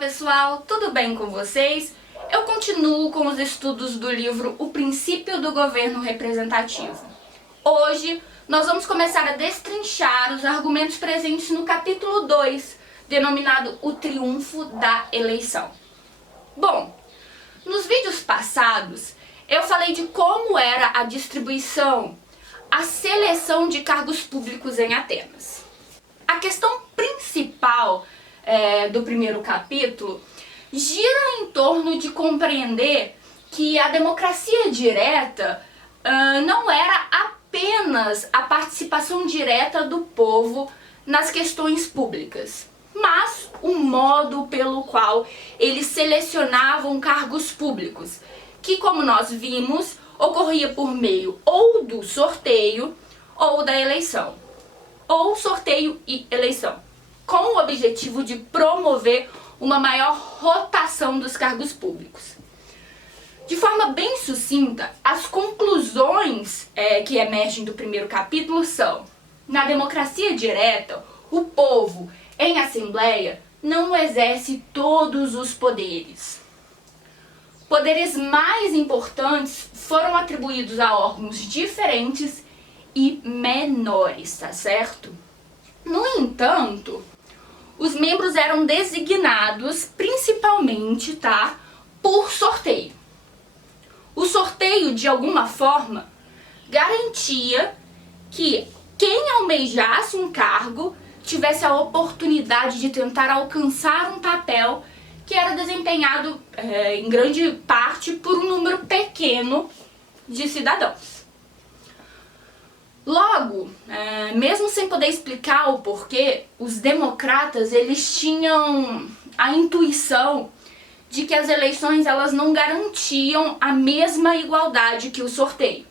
pessoal, tudo bem com vocês? Eu continuo com os estudos do livro O Princípio do Governo Representativo. Hoje nós vamos começar a destrinchar os argumentos presentes no capítulo 2, denominado O Triunfo da Eleição. Bom, nos vídeos passados eu falei de como era a distribuição, a seleção de cargos públicos em Atenas. A questão principal do primeiro capítulo gira em torno de compreender que a democracia direta não era apenas a participação direta do povo nas questões públicas, mas o modo pelo qual eles selecionavam cargos públicos, que, como nós vimos, ocorria por meio ou do sorteio ou da eleição, ou sorteio e eleição, com o objetivo de promover uma maior rotação dos cargos públicos. De forma bem sucinta, as conclusões que emergem do primeiro capítulo são: na democracia direta, o povo, em assembleia, não exerce todos os poderes. Poderes mais importantes foram atribuídos a órgãos diferentes e menores, tá certo? No entanto, os membros eram designados principalmente, por sorteio. O sorteio, de alguma forma, garantia que quem almejasse um cargo tivesse a oportunidade de tentar alcançar um papel que era desempenhado, em grande parte, por um número pequeno de cidadãos. Logo, mesmo sem poder explicar o porquê, os democratas eles tinham a intuição de que as eleições elas não garantiam a mesma igualdade que o sorteio.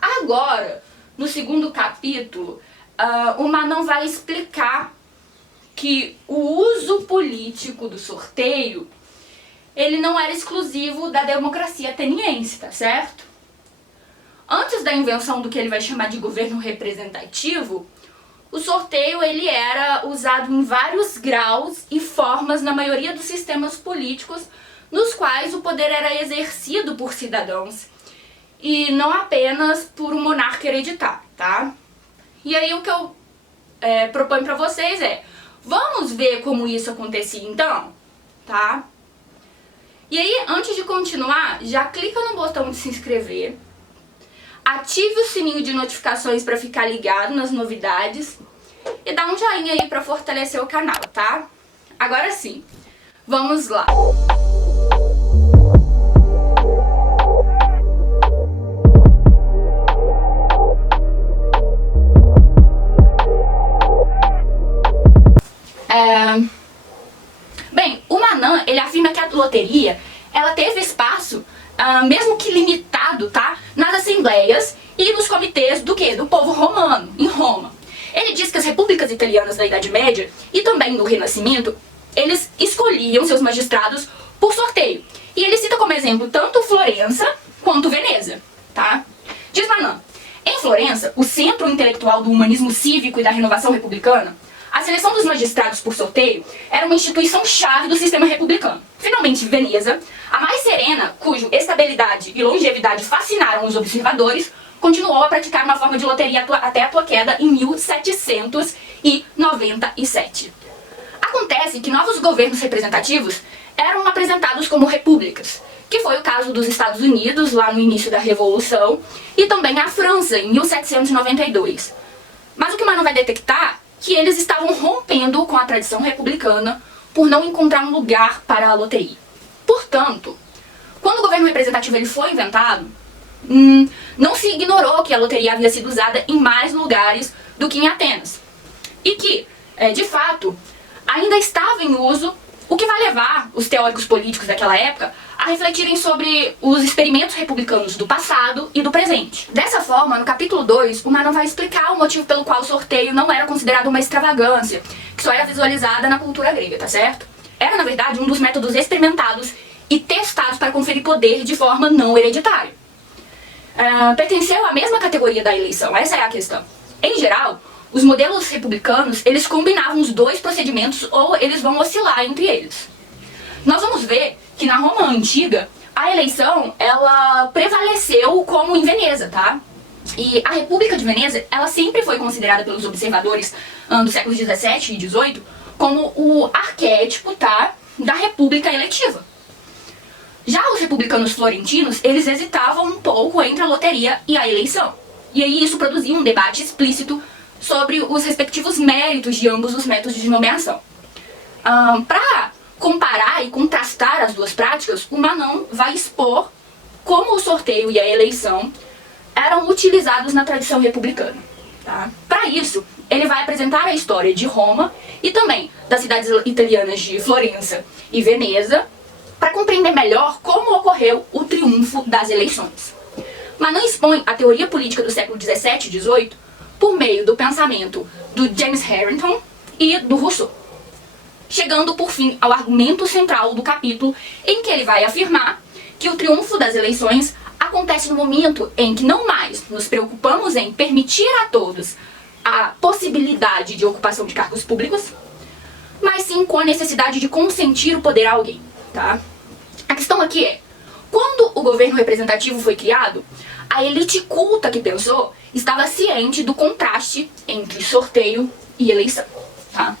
Agora, no segundo capítulo, o Manon vai explicar que o uso político do sorteio ele não era exclusivo da democracia ateniense, tá certo? Antes da invenção do que ele vai chamar de governo representativo, o sorteio ele era usado em vários graus e formas na maioria dos sistemas políticos nos quais o poder era exercido por cidadãos e não apenas por um monarca hereditário, tá? E aí o que eu proponho para vocês vamos ver como isso acontecia então, tá? E aí, antes de continuar, já clica no botão de se inscrever, ative o sininho de notificações para ficar ligado nas novidades e dá um joinha aí para fortalecer o canal, tá? Agora sim, vamos lá! Bem, o Manon, ele afirma que a loteria, ela teve espaço, mesmo que limitado, nas assembleias e nos comitês do quê? Do povo romano, em Roma. Ele diz que as repúblicas italianas da Idade Média e também no Renascimento, eles escolhiam seus magistrados por sorteio. E ele cita como exemplo tanto Florença quanto Veneza, tá? Diz Manon, em Florença, o centro intelectual do humanismo cívico e da renovação republicana, a seleção dos magistrados por sorteio era uma instituição-chave do sistema republicano. Finalmente, Veneza, a mais serena, cuja estabilidade e longevidade fascinaram os observadores, continuou a praticar uma forma de loteria até a sua queda em 1797. Acontece que novos governos representativos eram apresentados como repúblicas, que foi o caso dos Estados Unidos, lá no início da Revolução, e também a França, em 1792. Mas o que Manon vai detectar que eles estavam rompendo com a tradição republicana por não encontrar um lugar para a loteria. Portanto, quando o governo representativo ele foi inventado, não se ignorou que a loteria havia sido usada em mais lugares do que em Atenas. E que, de fato, ainda estava em uso, o que vai levar os teóricos políticos daquela época a refletirem sobre os experimentos republicanos do passado e do presente. Dessa forma, no capítulo 2, o Manon vai explicar o motivo pelo qual o sorteio não era considerado uma extravagância, que só era visualizada na cultura grega, tá certo? Era, na verdade, um dos métodos experimentados e testados para conferir poder de forma não hereditária. Pertenceu à mesma categoria da eleição, essa é a questão. Em geral, os modelos republicanos, eles combinavam os dois procedimentos ou eles vão oscilar entre eles. Nós vamos ver que na Roma Antiga, a eleição, ela prevaleceu como em Veneza, tá? E a República de Veneza, ela sempre foi considerada pelos observadores dos séculos 17 e 18 como o arquétipo, tá, da república eletiva. Já os republicanos florentinos, eles hesitavam um pouco entre a loteria e a eleição. E aí isso produzia um debate explícito sobre os respectivos méritos de ambos os métodos de nomeação. Para comparar e contrastar as duas práticas, o Manon vai expor como o sorteio e a eleição eram utilizados na tradição republicana. Tá? Para isso, ele vai apresentar a história de Roma e também das cidades italianas de Florença e Veneza, para compreender melhor como ocorreu o triunfo das eleições. Manon expõe a teoria política do século 17 e 18 por meio do pensamento do James Harrington e do Rousseau, chegando por fim ao argumento central do capítulo, em que ele vai afirmar que o triunfo das eleições acontece no momento em que não mais nos preocupamos em permitir a todos a possibilidade de ocupação de cargos públicos, mas sim com a necessidade de consentir o poder a alguém. Tá? A questão aqui é, quando o governo representativo foi criado, a elite culta que pensou estava ciente do contraste entre sorteio e eleição. Tá?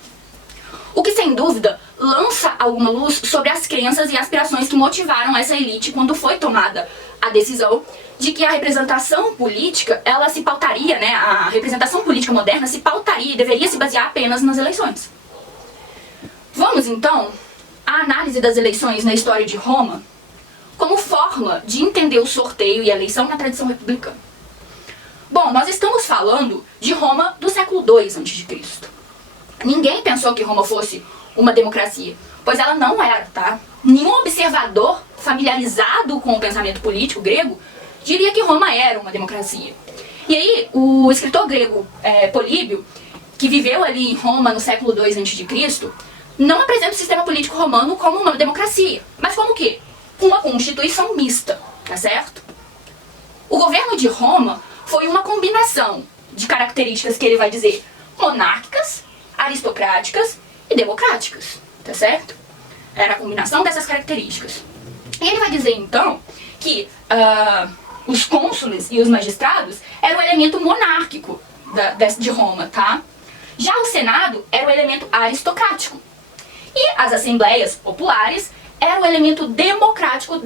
O que, sem dúvida, lança alguma luz sobre as crenças e aspirações que motivaram essa elite quando foi tomada a decisão de que a representação política, ela se pautaria, né, a representação política moderna se pautaria e deveria se basear apenas nas eleições. Vamos, então, à análise das eleições na história de Roma como forma de entender o sorteio e a eleição na tradição republicana. Bom, nós estamos falando de Roma do século II a.C. Ninguém pensou que Roma fosse uma democracia, pois ela não era, tá? Nenhum observador familiarizado com o pensamento político grego diria que Roma era uma democracia. E aí, o escritor grego Políbio, que viveu ali em Roma no século II a.C., não apresenta o sistema político romano como uma democracia, mas como o quê? Uma constituição mista, tá certo? O governo de Roma foi uma combinação de características que ele vai dizer monárquicas, aristocráticas e democráticas, tá certo? Era a combinação dessas características. E ele vai dizer, então, que os cônsules e os magistrados eram o elemento monárquico de Roma, tá? Já o Senado era o elemento aristocrático. E as assembleias populares eram o elemento democrático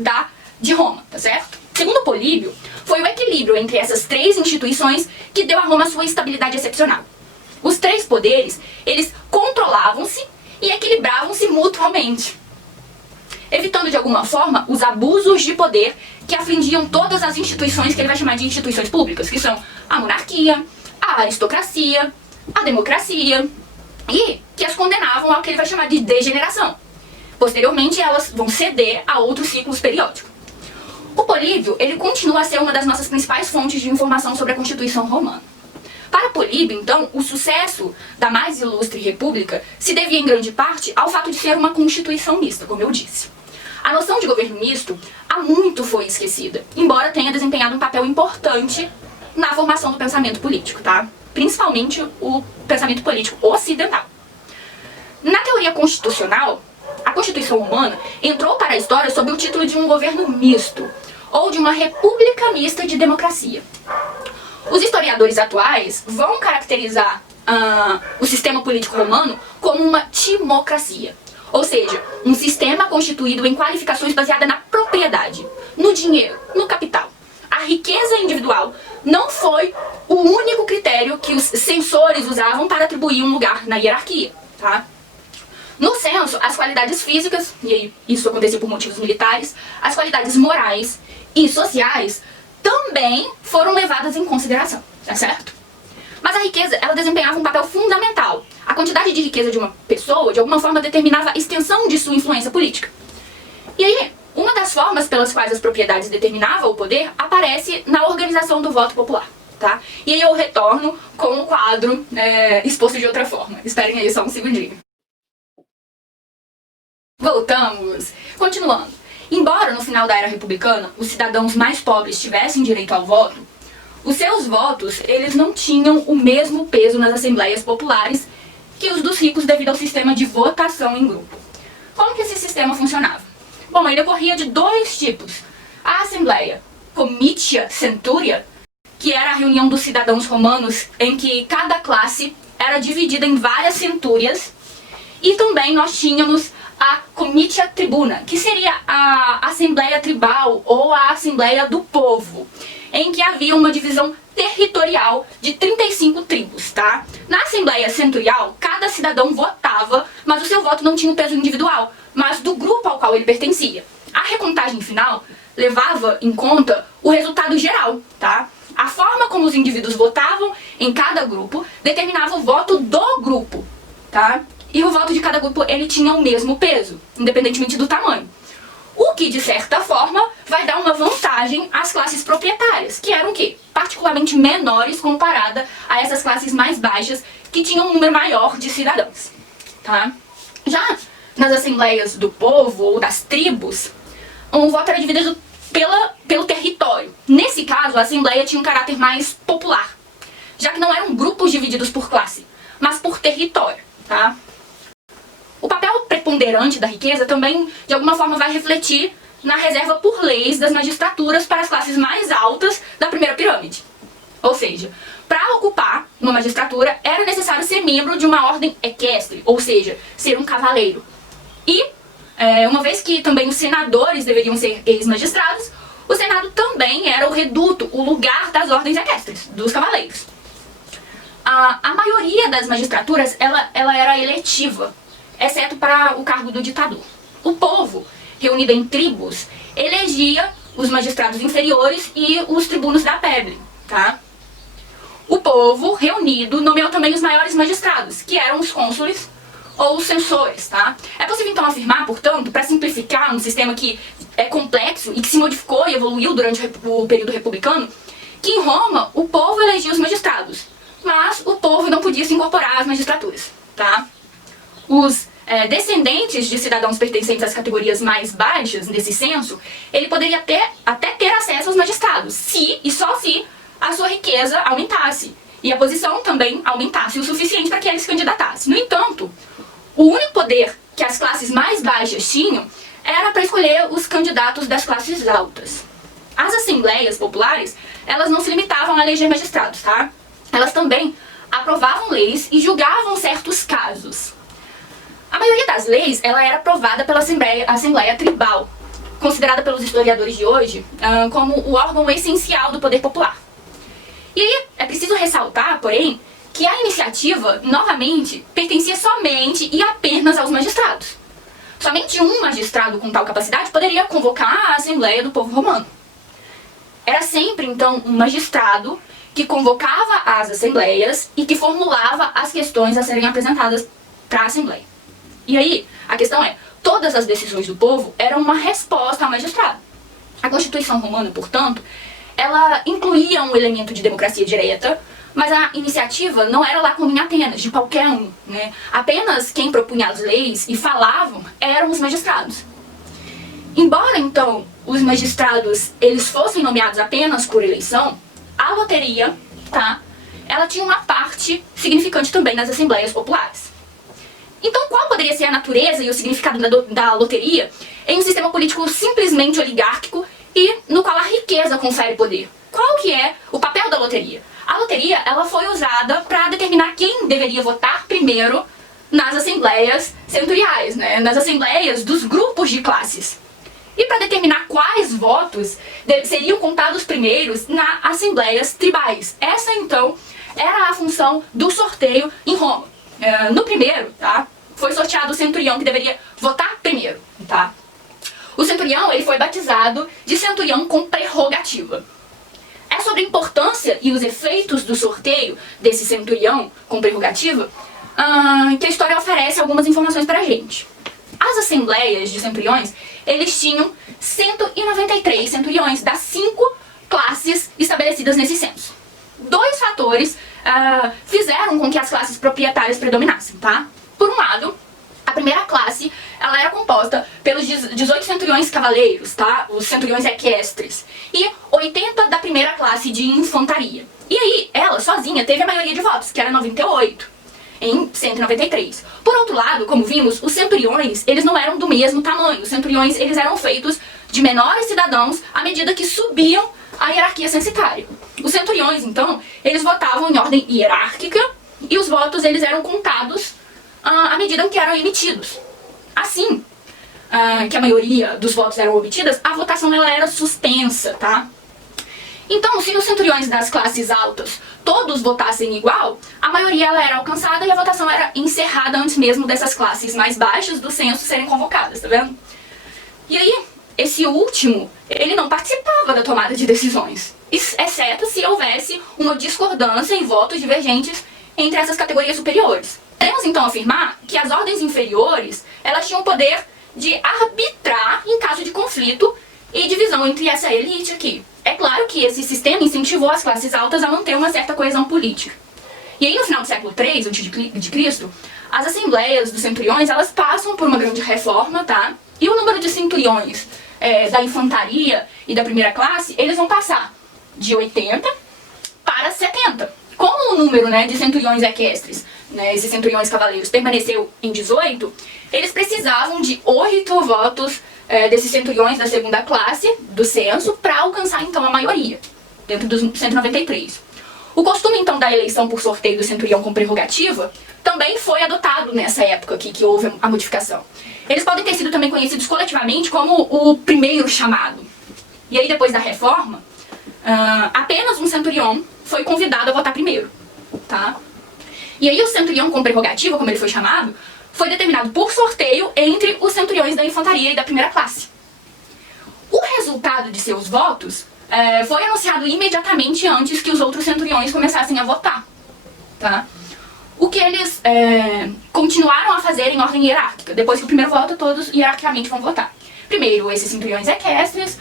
de Roma, tá certo? Segundo Políbio, foi o equilíbrio entre essas três instituições que deu a Roma sua estabilidade excepcional. Os três poderes, eles controlavam-se e equilibravam-se mutuamente, evitando de alguma forma os abusos de poder que afligiam todas as instituições que ele vai chamar de instituições públicas, que são a monarquia, a aristocracia, a democracia, e que as condenavam ao que ele vai chamar de degeneração. Posteriormente, elas vão ceder a outros ciclos periódicos. O Políbio, ele continua a ser uma das nossas principais fontes de informação sobre a Constituição Romana. Para Políbio, então, o sucesso da mais ilustre república se devia em grande parte ao fato de ser uma constituição mista, como eu disse. A noção de governo misto há muito foi esquecida, embora tenha desempenhado um papel importante na formação do pensamento político, tá? Principalmente o pensamento político ocidental. Na teoria constitucional, a Constituição Romana entrou para a história sob o título de um governo misto, ou de uma república mista de democracia. Os historiadores atuais vão caracterizar o sistema político romano como uma timocracia, ou seja, um sistema constituído em qualificações baseadas na propriedade, no dinheiro, no capital. A riqueza individual não foi o único critério que os censores usavam para atribuir um lugar na hierarquia, tá? No censo, as qualidades físicas, e aí isso acontecia por motivos militares, as qualidades morais e sociais também foram levadas em consideração, tá certo? Mas a riqueza, ela desempenhava um papel fundamental. A quantidade de riqueza de uma pessoa, de alguma forma, determinava a extensão de sua influência política. E aí, uma das formas pelas quais as propriedades determinavam o poder aparece na organização do voto popular, tá? E aí eu retorno com o quadro exposto de outra forma. Esperem aí só um segundinho. Voltamos! Continuando. Embora no final da era republicana os cidadãos mais pobres tivessem direito ao voto, os seus votos, eles não tinham o mesmo peso nas assembleias populares que os dos ricos devido ao sistema de votação em grupo. Como que esse sistema funcionava? Bom, ele ocorria de dois tipos. A assembleia comitia centuria, que era a reunião dos cidadãos romanos em que cada classe era dividida em várias centúrias, e também nós tínhamos a comitia tribuna, que seria a assembleia tribal ou a assembleia do povo, em que havia uma divisão territorial de 35 tribos, tá? Na assembleia centurial, cada cidadão votava, mas o seu voto não tinha um peso individual, mas do grupo ao qual ele pertencia. A recontagem final levava em conta o resultado geral, tá? A forma como os indivíduos votavam em cada grupo determinava o voto do grupo, tá? E o voto de cada grupo, ele tinha o mesmo peso, independentemente do tamanho. O que, de certa forma, vai dar uma vantagem às classes proprietárias, que eram o quê? Particularmente menores comparada a essas classes mais baixas, que tinham um número maior de cidadãos, tá? Já nas assembleias do povo ou das tribos, o voto era dividido pelo território. Nesse caso, a assembleia tinha um caráter mais popular, já que não eram grupos divididos por classe, mas por território, tá? O papel preponderante da riqueza também, de alguma forma, vai refletir na reserva por leis das magistraturas para as classes mais altas da primeira pirâmide. Ou seja, para ocupar uma magistratura, era necessário ser membro de uma ordem equestre, ou seja, ser um cavaleiro. E, uma vez que também os senadores deveriam ser ex-magistrados, o Senado também era o reduto, o lugar das ordens equestres, dos cavaleiros. A maioria das magistraturas, ela era eletiva, exceto para o cargo do ditador. O povo, reunido em tribos, elegia os magistrados inferiores e os tribunos da plebe, tá? O povo, reunido, nomeou também os maiores magistrados, que eram os cônsules ou os censores, tá? É possível então afirmar, portanto, para simplificar um sistema que é complexo e que se modificou e evoluiu durante o período republicano, que em Roma o povo elegia os magistrados, mas o povo não podia se incorporar às magistraturas, tá? Os descendentes de cidadãos pertencentes às categorias mais baixas nesse censo, ele poderia até ter acesso aos magistrados, se e só se a sua riqueza aumentasse e a posição também aumentasse o suficiente para que ele se candidatasse. No entanto, o único poder que as classes mais baixas tinham era para escolher os candidatos das classes altas. As assembleias populares, elas não se limitavam a eleger magistrados, tá? Elas também aprovavam leis e julgavam certos casos. A maioria das leis, ela era aprovada pela Assembleia Tribal, considerada pelos historiadores de hoje como o órgão essencial do poder popular. E aí, é preciso ressaltar, porém, que a iniciativa, novamente, pertencia somente e apenas aos magistrados. Somente um magistrado com tal capacidade poderia convocar a Assembleia do Povo Romano. Era sempre, então, um magistrado que convocava as assembleias e que formulava as questões a serem apresentadas para a Assembleia. E aí, a questão é, todas as decisões do povo eram uma resposta ao magistrado. A Constituição Romana, portanto, ela incluía um elemento de democracia direta, mas a iniciativa não era lá como em Atenas, de qualquer um, né? Apenas quem propunha as leis e falavam eram os magistrados. Embora, então, os magistrados eles fossem nomeados apenas por eleição, a loteria, tá? Ela tinha uma parte significante também nas assembleias populares. Então, qual poderia ser a natureza e o significado da loteria em um sistema político simplesmente oligárquico e no qual a riqueza confere poder? Qual que é o papel da loteria? A loteria, ela foi usada para determinar quem deveria votar primeiro nas assembleias centuriais, né? Nas assembleias dos grupos de classes. E para determinar quais votos seriam contados primeiros nas assembleias tribais. Essa, então, era a função do sorteio em Roma. No primeiro, tá? Foi sorteado o centurião que deveria votar primeiro, tá? O centurião, ele foi batizado de centurião com prerrogativa. É sobre a importância e os efeitos do sorteio desse centurião com prerrogativa que a história oferece algumas informações pra gente. As assembleias de centuriões, eles tinham 193 centuriões das 5 classes estabelecidas nesse censo. Dois fatores fizeram com que as classes proprietárias predominassem, tá? Por um lado, A primeira classe, ela era composta pelos 18 centuriões cavaleiros, tá? Os centuriões equestres. E 80 da primeira classe de infantaria. E aí, ela sozinha teve a maioria de votos, que era 98, em 193. Por outro lado, como vimos, os centuriões, eles não eram do mesmo tamanho. Os centuriões, eles eram feitos de menores cidadãos à medida que subiam a hierarquia censitária. Os centuriões, então, eles votavam em ordem hierárquica e os votos, eles eram contados à medida que eram emitidos. Assim que a maioria dos votos eram obtidas, a votação ela era suspensa, tá? Então, se os centuriões das classes altas todos votassem igual, a maioria ela era alcançada e a votação era encerrada antes mesmo dessas classes mais baixas do censo serem convocadas, tá vendo? E aí, esse último, ele não participava da tomada de decisões, exceto se houvesse uma discordância em votos divergentes entre essas categorias superiores. Podemos então afirmar que as ordens inferiores, elas tinham o poder de arbitrar em caso de conflito e divisão entre essa elite aqui. É claro que esse sistema incentivou as classes altas a manter uma certa coesão política. E aí no final do século III a.C., as assembleias dos centuriões, elas passam por uma grande reforma, tá? E o número de centuriões da infantaria e da primeira classe, eles vão passar de 80 para 70. Como o número, né, de centuriões equestres, né, esses centuriões cavaleiros, permaneceu em 18, eles precisavam de 8 votos desses centuriões da segunda classe do censo para alcançar então a maioria, dentro dos 193. O costume então da eleição por sorteio do centurião com prerrogativa também foi adotado nessa época aqui que houve a modificação. Eles podem ter sido também conhecidos coletivamente como o primeiro chamado. E aí depois da reforma, apenas um centurião foi convidado a votar primeiro, tá? E aí o centurião com prerrogativa, como ele foi chamado, foi determinado por sorteio entre os centuriões da infantaria e da primeira classe. O resultado de seus votos foi anunciado imediatamente antes que os outros centuriões começassem a votar, tá? O que eles continuaram a fazer em ordem hierárquica. Depois que o primeiro voto, todos hierarquicamente vão votar. Primeiro esses centuriões equestres,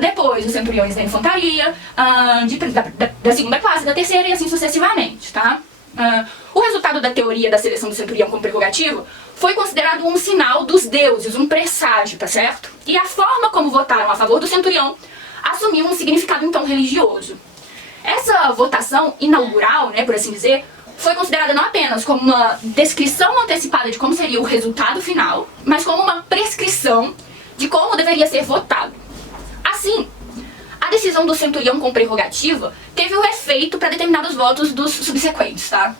depois os centuriões da infantaria, da segunda classe, da terceira e assim sucessivamente, tá? O resultado da teoria da seleção do centurião como prerrogativa foi considerado um sinal dos deuses, um presságio, tá certo? E a forma como votaram a favor do centurião assumiu um significado então religioso. Essa votação inaugural, né, por assim dizer, foi considerada não apenas como uma descrição antecipada de como seria o resultado final, mas como uma prescrição de como deveria ser votado. Assim, a decisão do centurião com prerrogativa teve o efeito para determinados votos dos subsequentes, tá?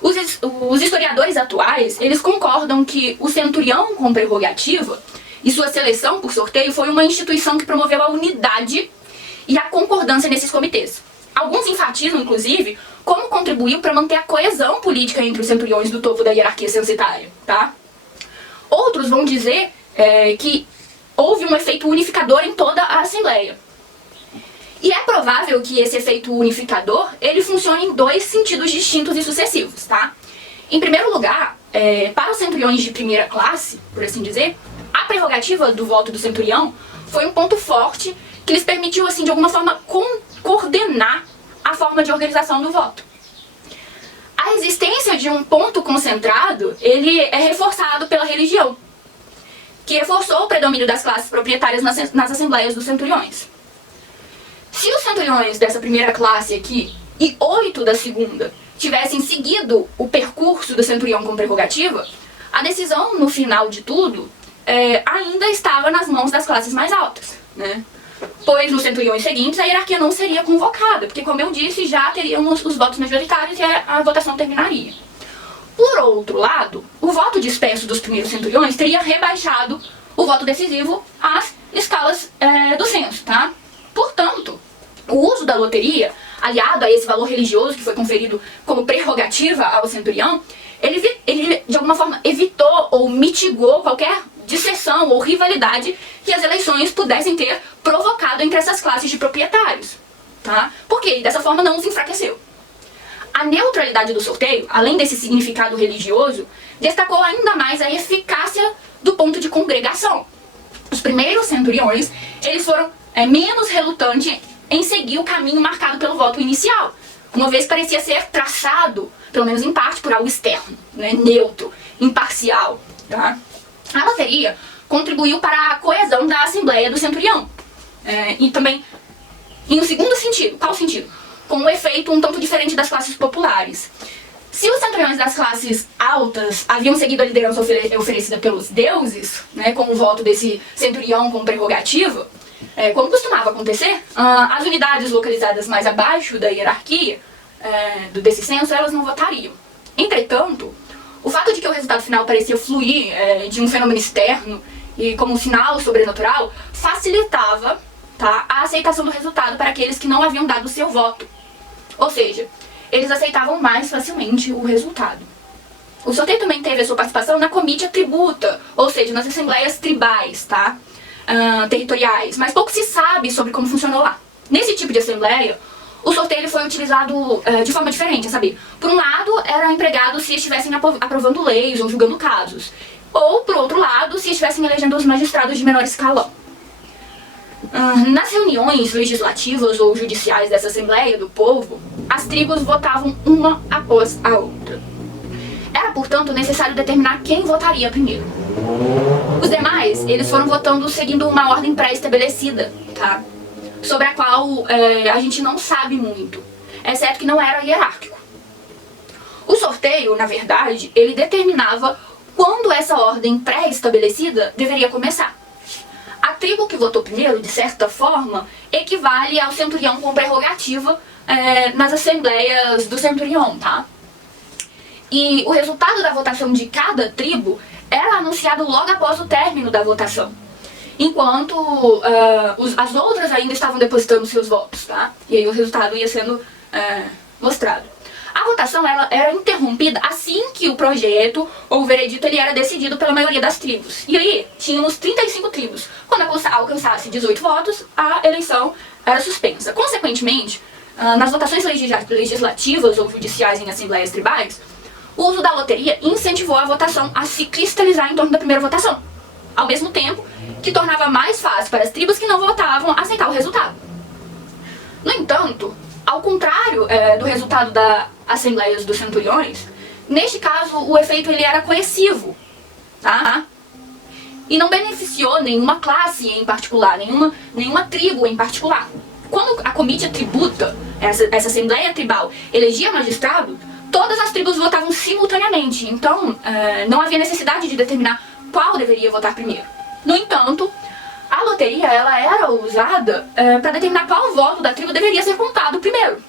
Os historiadores atuais, eles concordam que o centurião com prerrogativa e sua seleção por sorteio foi uma instituição que promoveu a unidade e a concordância nesses comitês. Alguns enfatizam, inclusive, como contribuiu para manter a coesão política entre os centuriões do topo da hierarquia censitária, tá? Outros vão dizer que houve um efeito unificador em toda a Assembleia. E é provável que esse efeito unificador, ele funcione em dois sentidos distintos e sucessivos, tá? Em primeiro lugar, para os centuriões de primeira classe, por assim dizer, a prerrogativa do voto do centurião foi um ponto forte que lhes permitiu, assim, de alguma forma, coordenar a forma de organização do voto. A existência de um ponto concentrado, ele é reforçado pela religião, que reforçou o predomínio das classes proprietárias nas assembleias dos centuriões. Se os centuriões dessa primeira classe aqui e 8 da segunda tivessem seguido o percurso do centurião com prerrogativa, a decisão, no final de tudo, ainda estava nas mãos das classes mais altas, né? Pois nos centuriões seguintes a hierarquia não seria convocada, porque, como eu disse, já teríamos os votos majoritários e a votação terminaria. Por outro lado, o voto disperso dos primeiros centuriões teria rebaixado o voto decisivo às escalas do censo, tá? Portanto, o uso da loteria, aliado a esse valor religioso que foi conferido como prerrogativa ao centurião, ele de alguma forma evitou ou mitigou qualquer disseção ou rivalidade que as eleições pudessem ter provocado entre essas classes de proprietários, tá? Porque dessa forma não os enfraqueceu. A neutralidade do sorteio, além desse significado religioso, destacou ainda mais a eficácia do ponto de congregação. Os primeiros centuriões, eles foram menos relutantes em seguir o caminho marcado pelo voto inicial, uma vez que parecia ser traçado pelo menos em parte, por algo externo, né, neutro, imparcial, tá? A loteria contribuiu para a coesão da Assembleia do Centurião. E também, em um segundo sentido, qual sentido? Com um efeito um tanto diferente das classes populares. Se os centuriões das classes altas haviam seguido a liderança oferecida pelos deuses, né, com o voto desse centurião com prerrogativa, como costumava acontecer, as unidades localizadas mais abaixo da hierarquia desse censo, elas não votariam. Entretanto, o fato de que o resultado final parecia fluir de um fenômeno externo e como um sinal sobrenatural, facilitava, tá, a aceitação do resultado para aqueles que não haviam dado o seu voto. Ou seja, eles aceitavam mais facilmente o resultado. O sorteio também teve a sua participação na comitia tributa, ou seja, nas assembleias tribais, tá? Territoriais, mas pouco se sabe sobre como funcionou lá. Nesse tipo de assembleia, o sorteio foi utilizado de forma diferente, sabe? Por um lado, era empregado se estivessem aprovando leis ou julgando casos. Ou, por outro lado, se estivessem elegendo os magistrados de menor escalão. Nas reuniões legislativas ou judiciais dessa Assembleia do Povo, as tribos votavam uma após a outra. Era, portanto, necessário determinar quem votaria primeiro. Os demais, eles foram votando seguindo uma ordem pré-estabelecida, tá? Sobre a qual a gente não sabe muito, exceto que não era hierárquico. O sorteio, na verdade, ele determinava quando essa ordem pré-estabelecida deveria começar. A tribo que votou primeiro, de certa forma, equivale ao centurião com prerrogativa nas assembleias do centurião, tá? E o resultado da votação de cada tribo era anunciado logo após o término da votação, enquanto as outras ainda estavam depositando seus votos, tá? E aí o resultado ia sendo mostrado. A votação ela era interrompida assim que o projeto ou o veredito ele era decidido pela maioria das tribos. E aí tínhamos 35 tribos. Quando alcançasse 18 votos, a eleição era suspensa. Consequentemente, nas votações legislativas ou judiciais em assembleias tribais, o uso da loteria incentivou a votação a se cristalizar em torno da primeira votação, ao mesmo tempo que tornava mais fácil para as tribos que não votavam aceitar o resultado. No entanto, ao contrário do resultado das assembleias dos centuriões, neste caso o efeito ele era coercivo, tá? E não beneficiou nenhuma classe em particular, nenhuma tribo em particular. Quando a comitia tributa, essa assembleia tribal, elegia magistrado, todas as tribos votavam simultaneamente, então não havia necessidade de determinar qual deveria votar primeiro. No entanto, a loteria ela era usada para determinar qual voto da tribo deveria ser contado primeiro.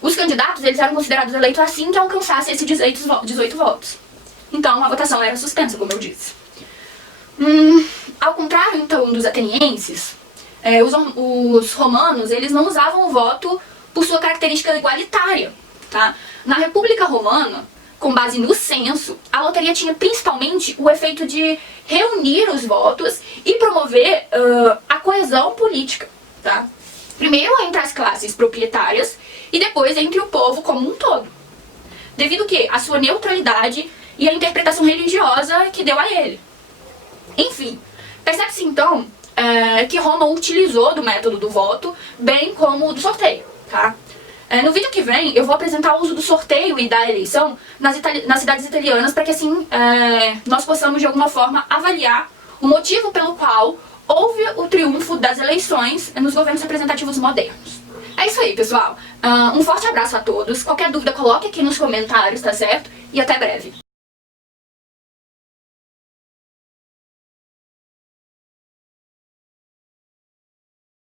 Os candidatos eles eram considerados eleitos assim que alcançasse esses 18 votos. Então a votação era suspensa, como eu disse. Ao contrário então dos atenienses, os romanos eles não usavam o voto por sua característica igualitária, tá? Na República Romana, com base no censo, a loteria tinha principalmente o efeito de reunir os votos e promover a coesão política, tá? Primeiro entre as classes proprietárias e depois entre o povo como um todo. Devido que a sua neutralidade e a interpretação religiosa que deu a ele. Enfim, percebe-se então que Roma utilizou do método do voto, bem como do sorteio, tá? No vídeo que vem, eu vou apresentar o uso do sorteio e da eleição nas cidades italianas para que assim nós possamos de alguma forma avaliar o motivo pelo qual houve o triunfo das eleições nos governos representativos modernos. É isso aí, pessoal. Um forte abraço a todos. Qualquer dúvida, coloque aqui nos comentários, tá certo? E até breve.